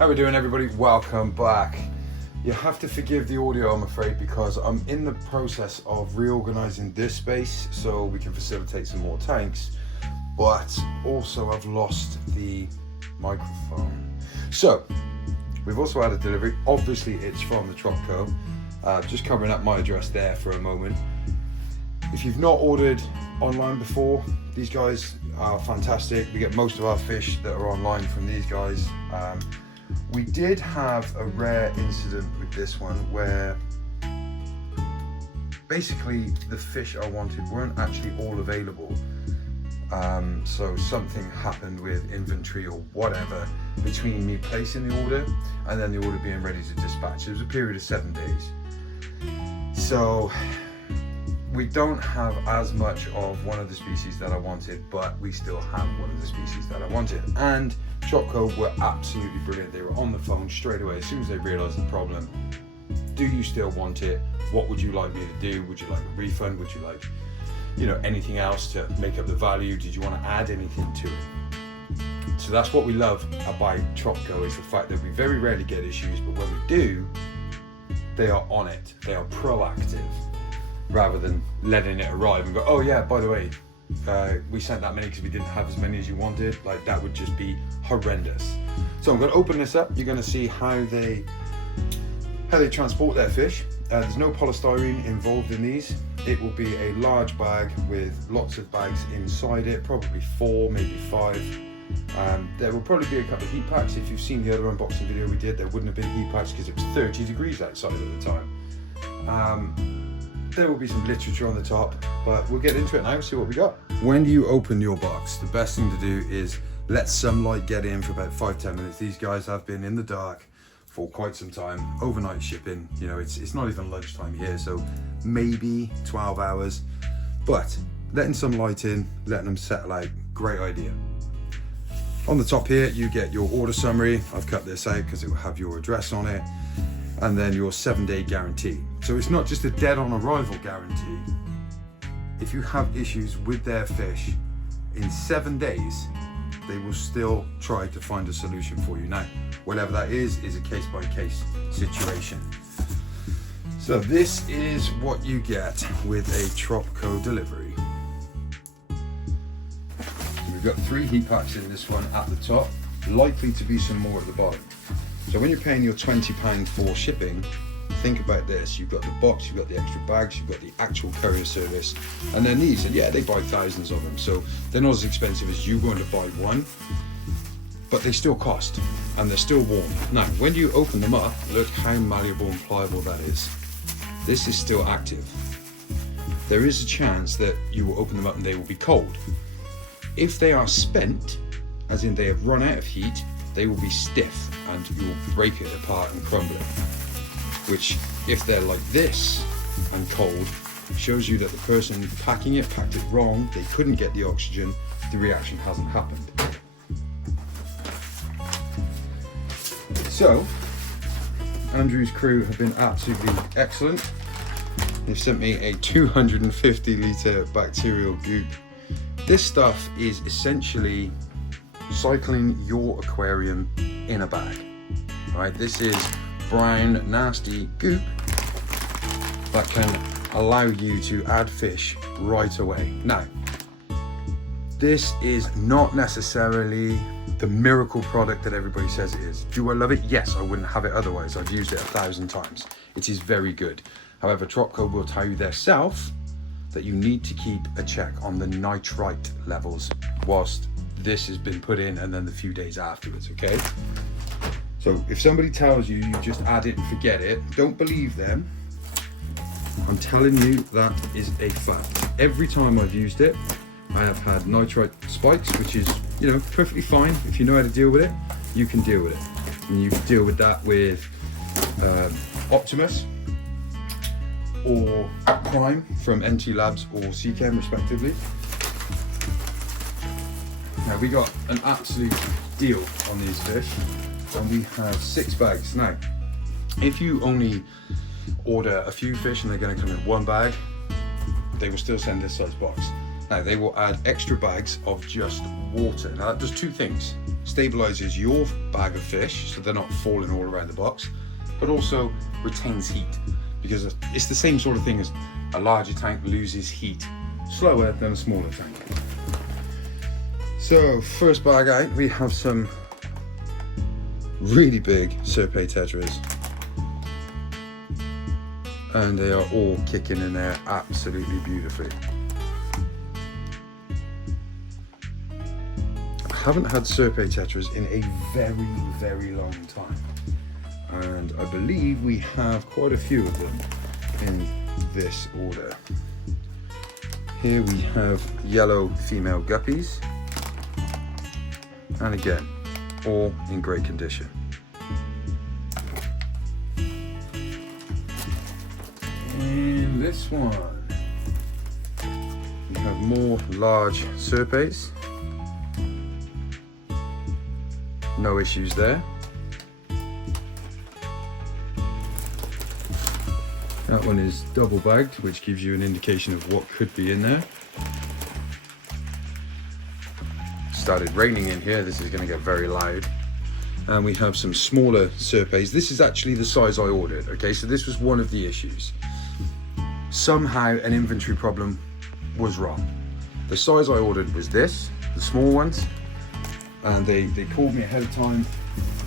How we doing, everybody? Welcome back. You have to forgive the audio, I'm afraid, because I'm in the process of reorganizing this space so we can facilitate some more tanks, but also I've lost the microphone. So we've also had a delivery. Obviously it's from the Tropco. Just covering up my address there for a moment. If you've not ordered online before, these guys are fantastic. We get most of our fish that are online from these guys. We did have a rare incident with this one where basically the fish I wanted weren't actually all available. So something happened with inventory or whatever between me placing the order and then the order being ready to dispatch. It was a period of 7 days. So we don't have as much of one of the species that I wanted, but we still have one of the species that I wanted. And Tropco were absolutely brilliant. They were on the phone straight away as soon as they realized the problem. Do you still want it? What would you like me to do? Would you like a refund? Would you like, anything else to make up the value? Did you want to add anything to it? So that's what we love about Tropco, is the fact that we very rarely get issues, but when we do, they are on it. They are proactive, rather than letting it arrive and go, oh yeah, by the way, we sent that many because we didn't have as many as you wanted. Like, that would just be horrendous. So I'm going to open this up. You're going to see how they transport their fish. There's no polystyrene involved in these. It will be a large bag with lots of bags inside it, probably 4, maybe 5. There will probably be a couple of heat packs. If you've seen the other unboxing video we did, there wouldn't have been heat packs because it was 30 degrees outside at the time. There will be some literature on the top, but we'll get into it now, see what we got. When you open your box, the best thing to do is let some light get in for about 5-10 minutes. These guys have been in the dark for quite some time. Overnight shipping, it's not even lunchtime here, so maybe 12 hours. But letting some light in, letting them settle out, great idea. On the top here, you get your order summary. I've cut this out because it will have your address on it. And then your 7-day guarantee. So it's not just a dead on arrival guarantee. If you have issues with their fish, in 7 days, they will still try to find a solution for you. Now, whatever that is a case-by-case situation. So this is what you get with a Tropco delivery. So we've got 3 heat packs in this one at the top, likely to be some more at the bottom. So when you're paying your £20 for shipping, think about this. You've got the box, you've got the extra bags, you've got the actual courier service, and then these, and yeah, they buy thousands of them, so they're not as expensive as you going to buy one, but they still cost, and they're still warm. Now, when you open them up, look how malleable and pliable that is. This is still active. There is a chance that you will open them up and they will be cold. If they are spent, as in they have run out of heat, they will be stiff and you will break it apart and crumble it. Which, if they're like this and cold, shows you that the person packing it packed it wrong, they couldn't get the oxygen, the reaction hasn't happened. So, Andrew's crew have been absolutely excellent. They've sent me a 250 litre bacterial goop. This stuff is essentially cycling your aquarium in a bag. All right, this is brown, nasty goop that can allow you to add fish right away. Now, this is not necessarily the miracle product that everybody says it is. Do I love it? Yes, I wouldn't have it otherwise. I've used it 1,000 times. It is very good. However, Tropco will tell you themselves that you need to keep a check on the nitrite levels whilst this has been put in and then the few days afterwards, okay? So if somebody tells you you just add it and forget it, don't believe them. I'm telling you that is a fact. Every time I've used it, I have had nitrite spikes, which is, perfectly fine. If you know how to deal with it, you can deal with it. And you can deal with that with Optimus or Prime from NT Labs or CChem respectively. Now, we got an absolute deal on these fish, and we have 6 bags. Now, if you only order a few fish and they're going to come in 1 bag, they will still send this size box. Now, they will add extra bags of just water. Now, that does 2 things. stabilizes your bag of fish so they're not falling all around the box, but also retains heat, because it's the same sort of thing as a larger tank loses heat slower than a smaller tank. So first bag out, we have some really big Serpe tetras, and they are all kicking in there absolutely beautifully. I haven't had Serpe tetras in a very long time, and I believe we have quite a few of them in this order. Here we have yellow female guppies, and again, all in great condition. And this one, we have more large Serpes. No issues there. That one is double bagged, which gives you an indication of what could be in there. Started raining in here, this is going to get very loud. And we have some smaller Serpes. This is actually the size I ordered, okay? So this was one of the issues. Somehow an inventory problem was wrong. The size I ordered was this, the small ones, and they called me ahead of time.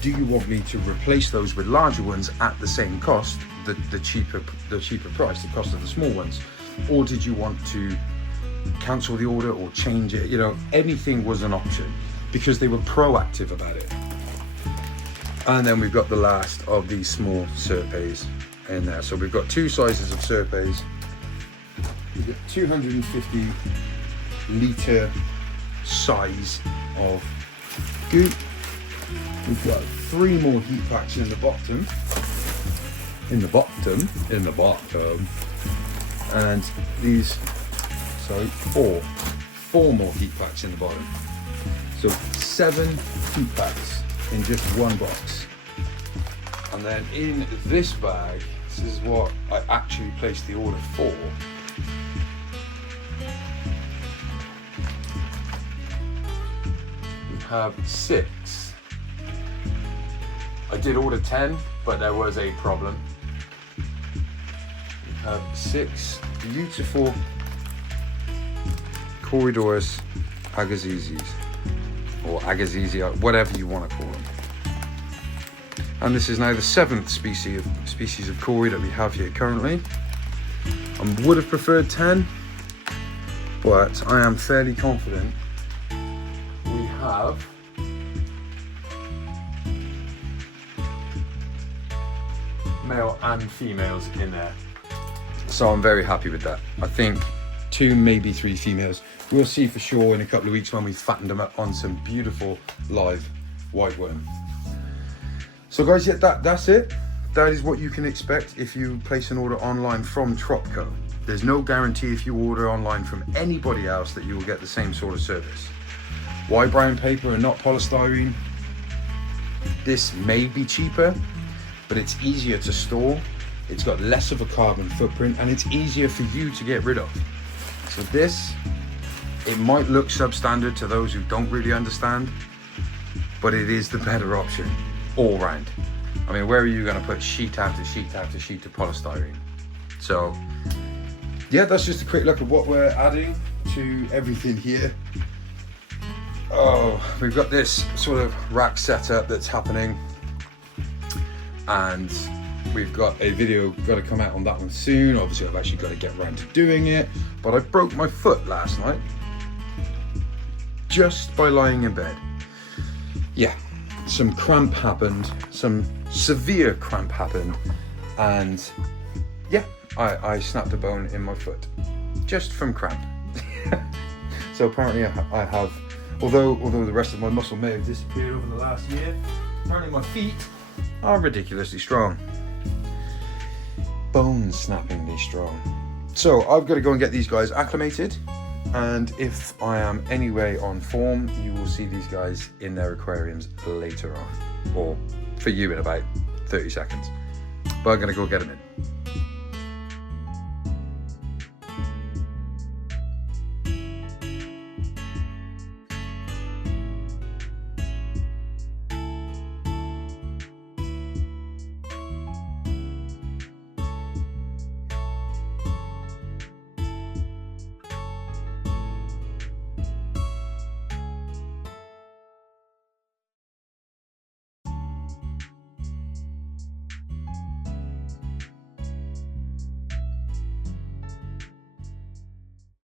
Do you want me to replace those with larger ones at the same cost, the cheaper price, the cost of the small ones, or did you want to cancel the order or change it? You know, anything was an option because they were proactive about it. And then we've got the last of these small Serpes in there. So we've got two sizes of Serpes. We've got 250 litre size of goop. We've got 3 more heat packs in the bottom. And these, so four more heat packs in the bottom. So 7 heat packs in just one box. And then in this bag, this is what I actually placed the order for. We have 6. I did order 10, but there was a problem. We have 6 beautiful Corridors Agassizis, or Agassizi, whatever you want to call them. And this is now the 7th species of Cory that we have here currently. I would have preferred 10, but I am fairly confident we have male and females in there. So I'm very happy with that. I think 2, maybe 3 females. We'll see for sure in a couple of weeks when we've fattened them up on some beautiful live white worm. So guys, yeah, that's it. That is what you can expect if you place an order online from Tropco. There's no guarantee if you order online from anybody else that you will get the same sort of service. Why brown paper and not polystyrene? This may be cheaper, but it's easier to store. It's got less of a carbon footprint, and it's easier for you to get rid of. So this, it might look substandard to those who don't really understand, but it is the better option all round. I mean, where are you going to put sheet after sheet after sheet of polystyrene? So yeah, that's just a quick look at what we're adding to everything here. Oh, we've got this sort of rack setup that's happening, and we've got a video got to come out on that one soon. Obviously I've actually got to get around to doing it, but I broke my foot last night just by lying in bed. Yeah, some cramp happened, some severe cramp happened, and yeah, I snapped a bone in my foot just from cramp. So apparently I have, although the rest of my muscle may have disappeared over the last year, apparently my feet are ridiculously strong. Bone snappingly strong. So I've got to go and get these guys acclimated, and if I am anyway on form, you will see these guys in their aquariums later on, or for you in about 30 seconds. But I'm going to go get them in.